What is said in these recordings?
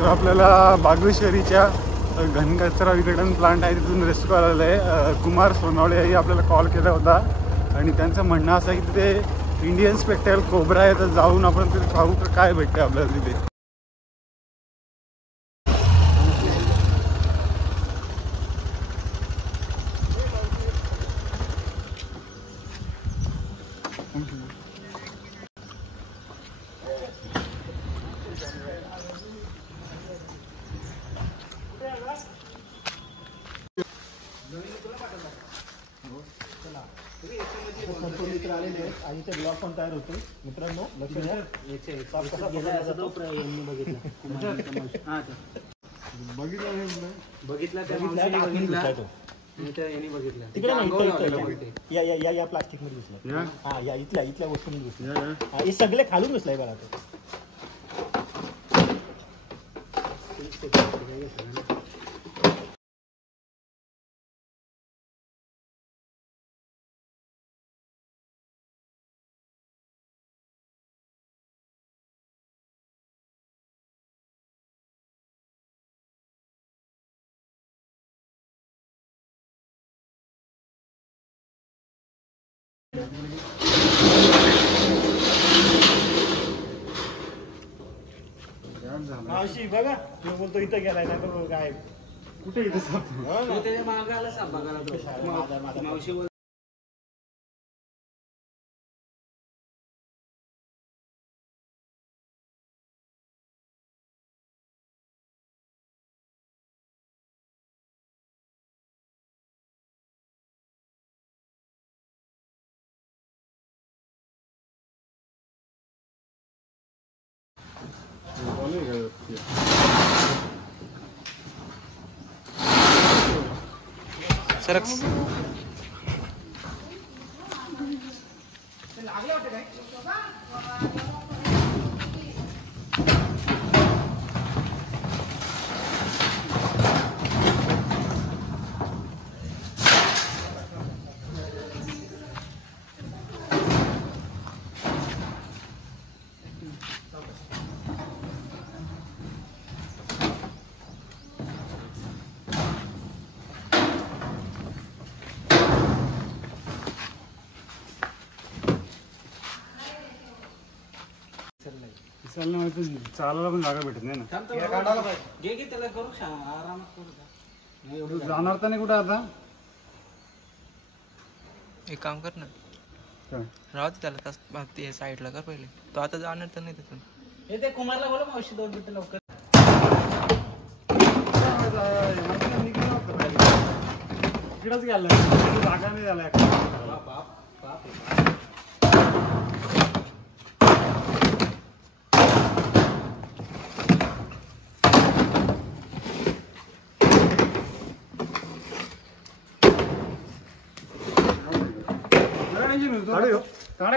तर आपल्याला बागेश्वरीच्या घनकचरा विघटन प्लांट आहे तिथून रेस्क्यू आलेलं आहे. कुमार सोनवणे यांनी आपल्याला कॉल केला होता आणि त्यांचं म्हणणं असं आहे की तिथे इंडियन स्पेक्ट्रल कोब्रा आहे, तर जाऊन आपण तिथे पाहू काय भेटते आपल्याला तिथे. मित्र आलेले आहेत आणि ते ब्लॉग पण तयार होते. मित्रांनो लक्ष द्या. या प्लास्टिक मध्ये घुसला. हा या इथल्या वस्तूंनी घुसला. हे सगळे खालून घुसलाय बघा तो. मावशी बघा तू बोलतो इथं गेलाय ना तो काय कुठे इथं साप मागायला साप बघायला मावशी. सरक चालायला पण जागा भेटत नाही ना. जाणार तर नाही कुठं आता. एक काम कर ना, राहू दे त्याला ते साईडला कर पहिले. तो आता जाणार तर नाही तिथून. हे ते कुमारला बोला मावशी 2 मिनिटं लवकर. इकडेच गेलं जागा नाही झाला.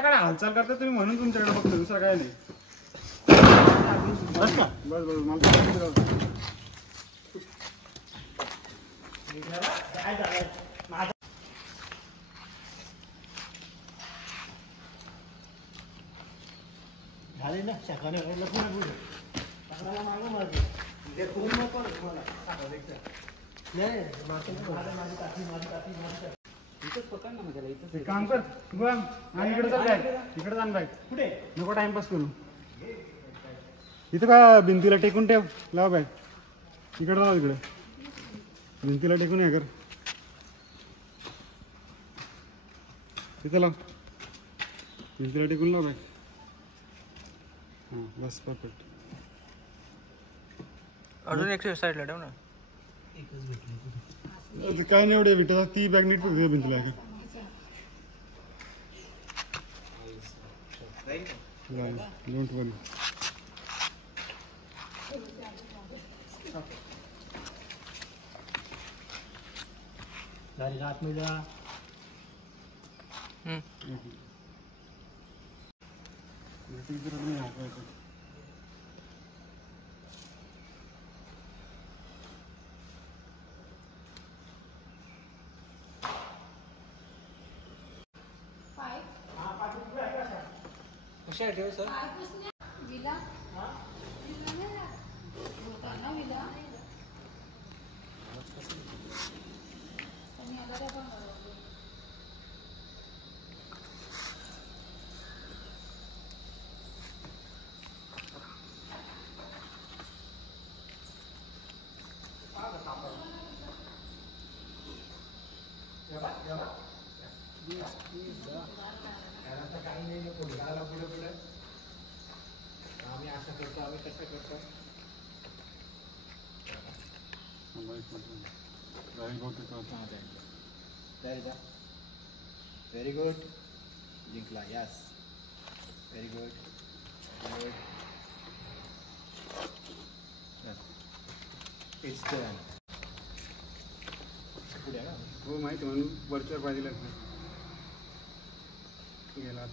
काढा हालचाल करता तुम्ही म्हणून तुमच्याकडे बघतो, दुसरं काय नाही. बस का बस झाले ना शाखाने काम कर आणि इकडे चाल बॅग, इकडे जाण बॅग. कुठे नको टाइमपास करू. इथं का भिंतीला टेकून ठेव, लाव बॅग. इकडे लाव, इकडे भिंतीला टेकून हे कर. इथं लाव, भिंतीला टेकून लाव बॅग. हां बस परफेक्ट. अजून एक साईडला ठेव ना. काय नाही एवढे भेटत. ती बॅग नीट फक्त भिंतीला आहे का. डोंट वरी. झाली रात मिळा. कशा ठेव सर. आम्ही असं करतो, आम्ही कसं करतो. Very good. जिंकला. Yes. Very good. Good. It's done. पुढे ना. हो माहिती म्हणून वरच्या बाजूला गेला.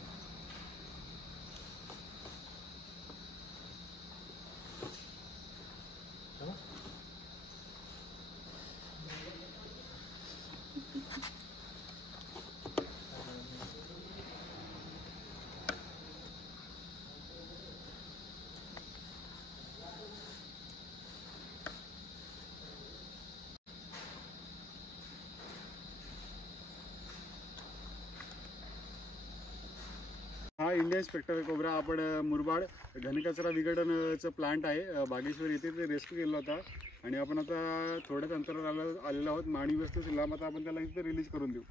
हा इंडियन स्पेक्टर कोब्रा आपण मुरबाड घनकचरा विघटनाचं प्लांट आहे बागेश्वर येथे ते रेस्क्यू केला होता आणि आपण आता थोड्याच अंतरावर आलेलो आहोत. माणी वस्तू लांब आता आपण त्याला इथे रिलीज करून देऊ.